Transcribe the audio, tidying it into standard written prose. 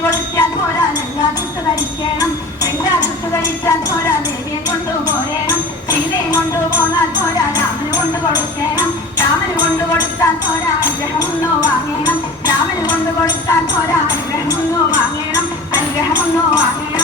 കൊടുത്താൽ പോരാ എല്ലാ ദുഃഖ കഴിക്കണം എല്ലാ ദുഃഖ കഴിച്ചാൽ പോരാ ദേവിയെ കൊണ്ടുപോരണം സീതയെ കൊണ്ടുപോന്നാൽ പോരാ രാമന് കൊണ്ട് കൊടുക്കണം രാമന് കൊണ്ട് കൊടുത്താൽ പോരാ അനുഗ്രഹമൊന്നോ വാങ്ങണം രാമന് കൊണ്ട് കൊടുത്താൽ പോരാ അനുഗ്രഹമൊന്നോ വാങ്ങണം അനുഗ്രഹമൊന്നോ വാങ്ങണം